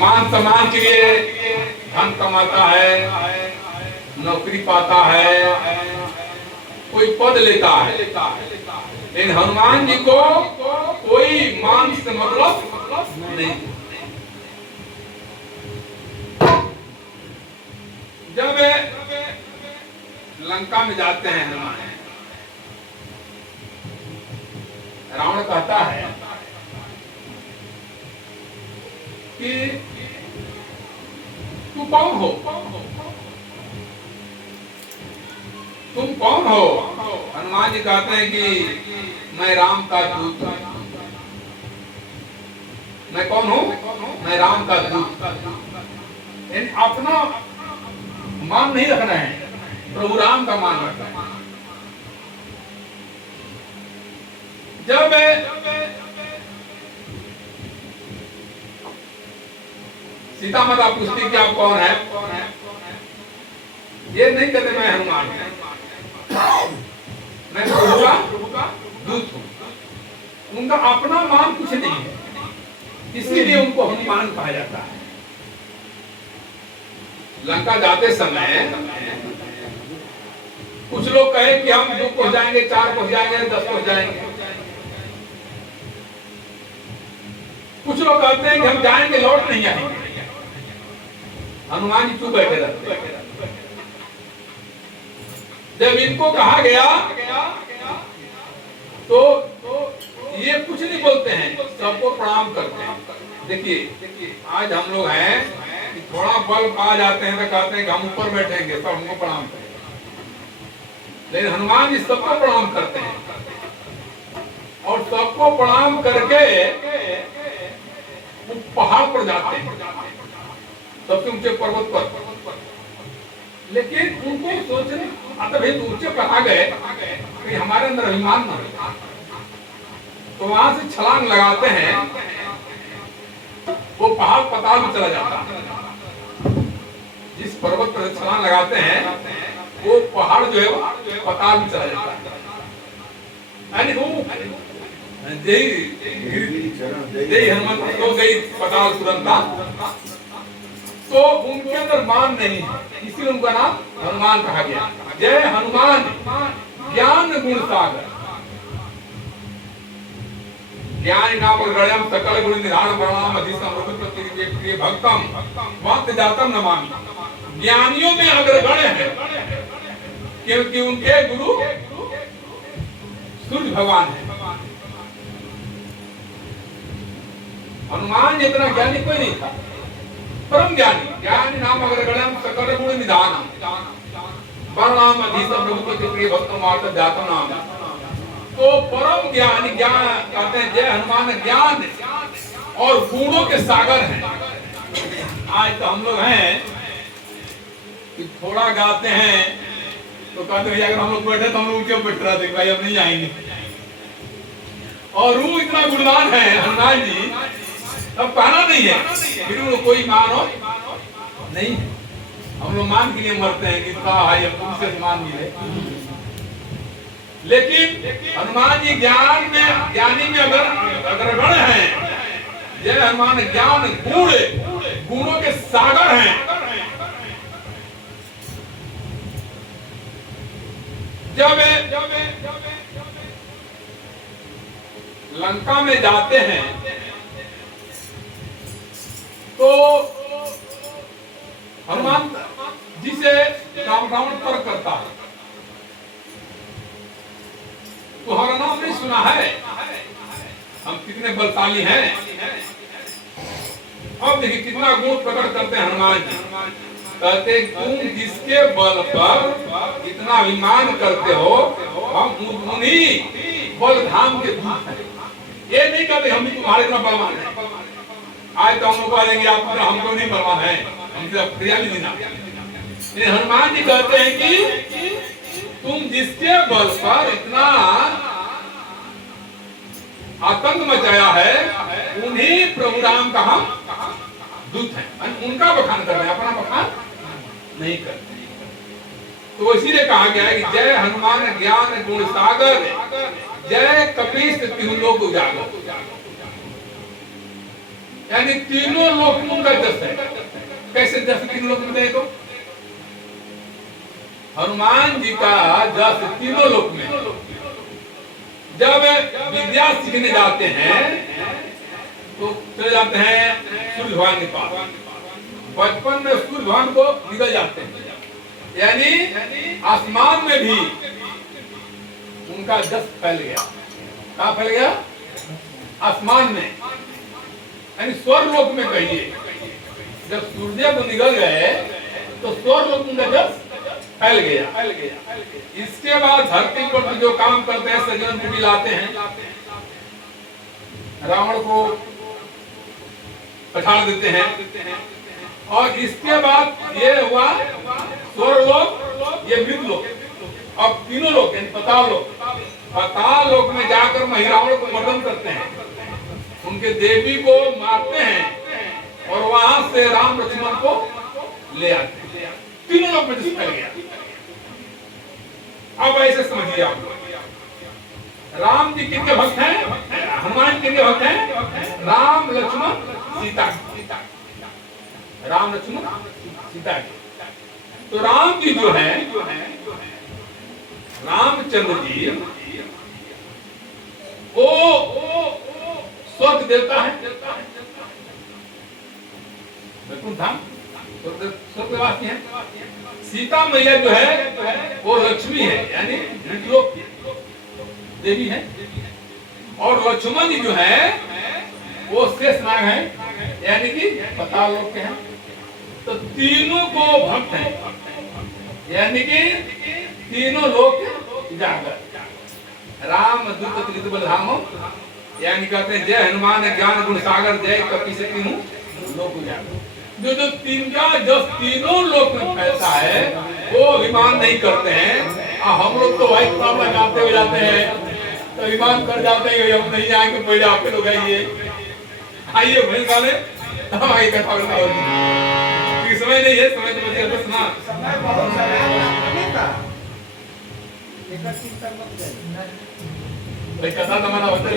मान सम्मान के लिए धन कमाता है, नौकरी पाता है, कोई पद लेता है, लेकिन हनुमान जी को कोई मान से मतलब नहीं। जब लंका में जाते हैं हनुमान, रावण कहता है कि तू कौन हो, तुम कौन हो? हनुमान जी कहते हैं कि मैं राम का दूत हूं। मैं कौन हूं? मैं राम का दूत। अपना मान नहीं रखना है, प्रभु राम का मान रखना है। जब सीता माता पूछती कि आप कौन है, ये नहीं कहते मैं हनुमान हूं, मैं प्रभु का दूत हूं। उनका अपना मान कुछ नहीं है, इसीलिए उनको हनुमान कहा जाता है। लंका जाते समय कुछ लोग कहे कि हम 2 पहुंच जाएंगे, 4 पहुंच जाएंगे, 10 पहुंच जाएंगे। कुछ लोग कहते हैं कि हम जाएंगे लौट नहीं आएंगे। हनुमान जी चुप बैठे रहते। जब इनको कहा गया तो ये कुछ नहीं बोलते हैं, सबको प्रणाम करते हैं। देखिए आज हम लोग हैं कि थोड़ा बल आ जाते हैं तो कहते हैं कि हम ऊपर बैठेंगे, सब हमको प्रणाम करें, लेकिन हनुमान जी सबको प्रणाम करते हैं और सबको प्रणाम करके वो पहाड़ पर जाते हैं, सबसे ऊंचे पर्वत पर। लेकिन उनको सोचने अतः ऊंचे पर आ गए कि हमारे अंदर अभिमान न हो, तो वहां से छलांग लगाते हैं, वो पहाड़ पाताल में चला जाता है। जिस पर्वत पर छलांग लगाते हैं वो पहाड़ जो है वो पाताल में चला जाता है। यानी वो जय हनुमान तो गई पाताल तुरंत। तो उनके अंदर मान नहीं है, इसीलिए उनका नाम हनुमान कहा गया। जय हनुमान ज्ञान गुण सागर, ज्ञान नाम गणयम सकल गुण निधान प्रणाम अधिसम प्रिय भक्तम वक्त जातम नमामि। ज्ञानियों में अग्रगण्य है क्योंकि उनके गुरु सूर्य भगवान है। हनुमान जितना ज्ञानी कोई नहीं था, परम ज्ञानी। ज्ञानी नाम अग्रगण्यम सकल गुण निधानम प्रणाम अधिसम रघुपति प्रिय भक्तम वक्त जातम नाम। तो परम ज्ञानी, ज्ञान कहते हैं जय हनुमान ज्ञान और गुणों के सागर हैं। आज तो हम लोग हैं कि थोड़ा गाते हैं तो कहते हैं अगर हम लोग बैठे तो हम लोग ऊंचे बैठ रहे थे, भाई अब नहीं आएंगे। और वो इतना गुणवान है हनुमान जी, अब कहना नहीं है, फिर वो कोई मानो नहीं। हम लोग मान के लिए मरते हैं कि तुमसे मान मिले, लेकिन हनुमान जी ज्ञान में, ज्ञानी में अगर अग्रगण्य हैं। जय हनुमान ज्ञान गुण, गुणों के सागर हैं। जब लंका में जाते हैं तो हनुमान जी से रावण तर्क करता है, तुम्हारा नाम नहीं सुना है, हम कितने बलशाली हैं। अब देखिए कितना गुण प्रकट करते हैं हनुमान जी। कहते तुम जिसके बल पर इतना अभिमान करते हो, हम उन्हीं बल धाम के दूत हैं। ये नहीं कहते हम भी तुम्हारे इतना बलवान हैं। आज तो हम लोग कहेंगे आप हमको नहीं बलवान है, हमसे प्रिया नहीं देना। हनुमान जी कहते हैं कि तुम जिसके बल पर इतना आतंक मचाया है, उन्हीं प्रभु राम का हम दूत हैं। उनका बखान कर रहे हैं, अपना बखान नहीं करते। तो इसीलिए कहा गया है कि जय हनुमान ज्ञान गुण सागर, जय कपीस तिहु लोक उजागर। यानी तीनों लोक में उनका जस है। कैसे जस तीनों लोक में देखो, हनुमान जी का जस तीनों लोक में। जब विद्या सीखने जाते हैं तो चले जाते हैं सूर्य भगवान के पास। बचपन में सूर्य भगवान को निकल जाते हैं, यानी आसमान में भी उनका जस फैल गया। कहाँ फैल गया? आसमान में, यानी स्वर्ग लोक में। कहिए जब सूर्य को निकल गए तो स्वर्ग लोक में जस फैल गया। इसके बाद धरती पर जो काम करते हैं, सज्जन को भी लाते हैं, रावण को पछाड़ देते हैं। और इसके बाद ये हुआ स्वर्ग लोक, ये मृत लोक। अब तीनों लोग पाताल लोक, पाताल लोक में जाकर महिलाओं को मर्दन करते हैं, उनके देवी को मारते हैं और वहां से राम लक्ष्मण को ले आते हैं। तीनों लोग में जस फैल गया। अब ऐसे समझिए आप, राम जी किनके भक्त हैं? हनुमान किनके भक्त हैं? राम लक्ष्मण सीता। राम लक्ष्मण सीता के। तो राम जी जो है, रामचंद्र जी वो स्वर्ग देवता है, स्वर्गवासी है। सीता मैया जो है वो लक्ष्मी है, यानी मृतलोक देवी है। और लक्ष्मण जी जो है वो शेषनाग है, यानी कि पाताल लोक के हैं। तो तीनों को भक्त है, यानी कि तीनों लोक जागर। राम दूत त्रित बलधाम, यानी कहते हैं जय हनुमान ज्ञान गुण सागर, जय कपि से तीनों लोक जागर। जो तीन का जब तीनों लोक में फैलता है वो अभिमान नहीं करते हैं। हम लोग तो भाई सब लगाते हुए जाते हैं, तो अभिमान कर जाते हैं हम नहीं आएंगे, पहले आप लोग आइए। आइए भाई वाले, हम आगे कथा समय नहीं है, समय तो बच्चे बस ना भाई कथा तो हमारा होता है।